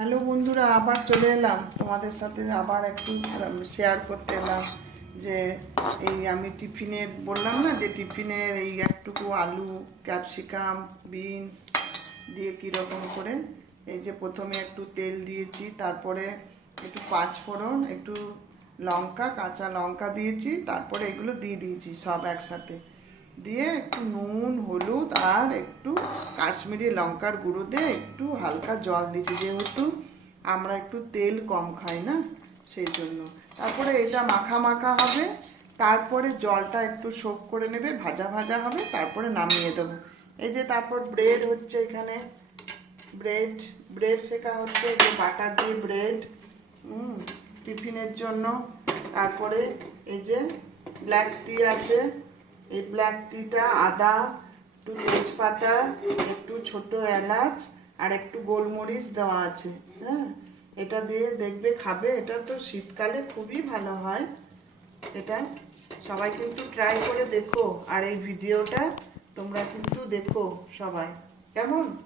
Hello বন্ধুরা, আবার চলে এলাম তোমাদের সাথে আবার একটু শেয়ার করতে এলাম যে এই আমি টিফিনের বললাম না যে টিফিনের এই একটুকু আলু ক্যাপসিকাম বিনস দিয়ে কীরকম করে এই যে প্রথমে একটু তেল দিয়েছি, তারপরে একটু পাঁচফোড়ন, একটু লঙ্কা, কাঁচা লঙ্কা দিয়েছি, তারপরে এগুলো দিয়ে দিয়েছি সব একসাথে দিয়ে একটু নুন হলুদ আর একটু কাশ্মীরি লঙ্কার গুঁড়ো দিয়ে একটু হালকা জল দিয়েছি, যেহেতু আমরা একটু তেল কম খাই না সেই জন্য। তারপরে এটা মাখা মাখা হবে, তারপরে জলটা একটু সোক করে নেবে, ভাজা ভাজা হবে, তারপরে নামিয়ে দেবো। এই যে তারপর ব্রেড হচ্ছে এখানে, ব্রেড ব্রেড শেখা হচ্ছে, যে বাটার দিয়ে ব্রেড টিফিনের জন্য। তারপরে এই যে ব্ল্যাক টি আছে, এই ব্ল্যাক টিটা আদা, একটু তেজপাতা, একটু ছোট এলাচ আর একটু গোলমরিচ দেওয়া আছে। হ্যাঁ, এটা দিয়ে দেখবে খাবে, এটা তো শীতকালে খুবই ভালো হয়। এটা সবাই কিন্তু ট্রাই করে দেখো, আর এই ভিডিওটা তোমরা কিন্তু দেখো সবাই, কেমন?